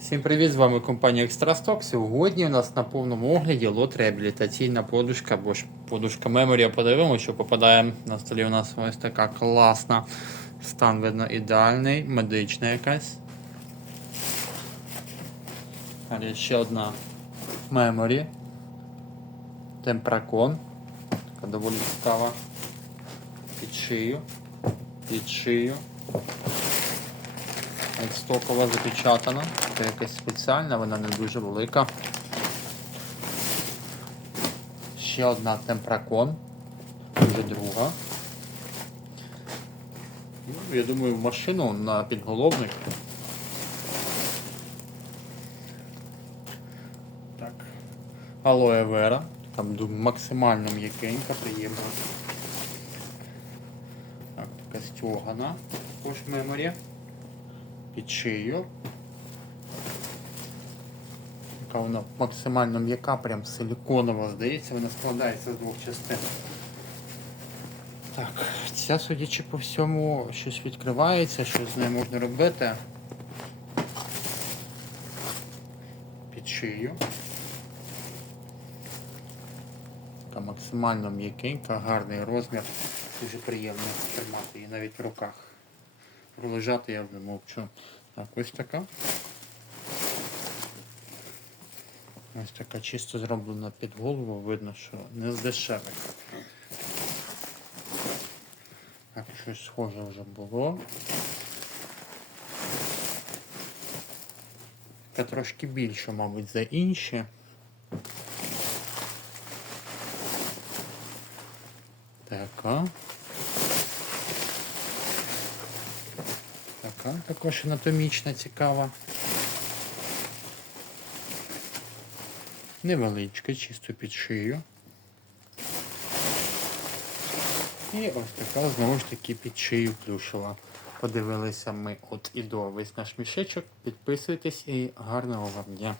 Всім привіт, з вами компанія Екстрасток. Сьогодні у нас на повному огляді лот реабілітаційна подушка або ж подушка Memory. Подивимося, що попадає на столі. У нас ось така класна. Стан видно ідеальний, медична якась. Далі ще одна Memory. Темпракон. Така доволі цікава. Під шию. Під шию. Стокова запечатана. Це якась спеціальна, вона не дуже велика. Ще одна темпракон. Вже друга. Ну, я думаю, машину на підголовник. Так. Алоe Vera. Там максимально м'якенька, приємна. Так, така стьогана. Також меморі під шию. Яка вона максимально м'яка, прям силіконова, здається, вона складається з двох частин. Так, ця, судячи по всьому, щось відкривається, що з нею можна робити. Під шию. Така максимально м'якенька, гарний розмір. Дуже приємно тримати її навіть в руках. Пролежати я вже мовчу. Так, ось така. Ось така чисто зроблена під голову, видно, що не з дешевих. Так, щось схоже вже було. Така трошки більше, мабуть, за інші. Така. Така також анатомічна цікава. Невеличка, чисто під шию. І ось така знову ж таки під шию плюшова. Подивилися ми от і до весь наш мішечок. Підписуйтесь і гарного вам дня.